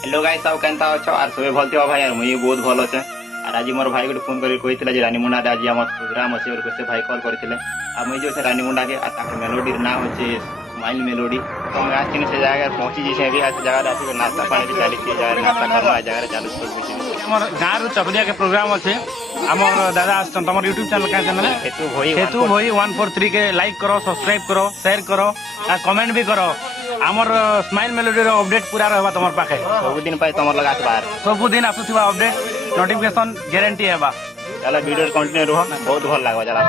Hello guys सब केनता अछ R सबे भलती हो भाई यार मुई बहुत भल अच्छे। और आज मोर भाई गोटे फोन करके कही जे रानीमुंडा आज आम प्रोग्राम अच्छे और से भाई कॉल करते आ मुई जो रानीमुंडा के मेलोडी ना होचे स्माइल मेलोडी तो मैं आज से जगह पहुंची जैसे भी आज जगह आसिक नास्ता पानी भी चली जगह नास्ता करवा जगह चालू हमर गाँव रू चकलिया के प्रोग्राम अच्छे हमर दादा आसन तमर यूट्यूब चैनल का चैनल हेतु भई 143 के लाइक करो सब्सक्राइब करो शेयर करो और कमेंट भी करो। हमर स्माइल मेलोडी रो अपडेट पूरा रहबा तमर पाखे सब दिन पाई तमर लगा बाहर सब दिन आसुथिबा अपडेट नोटिफिकेशन गारंटी हेबा। चलो वीडियो कंटिन्यू रहो बहुत भल लागबा जरा।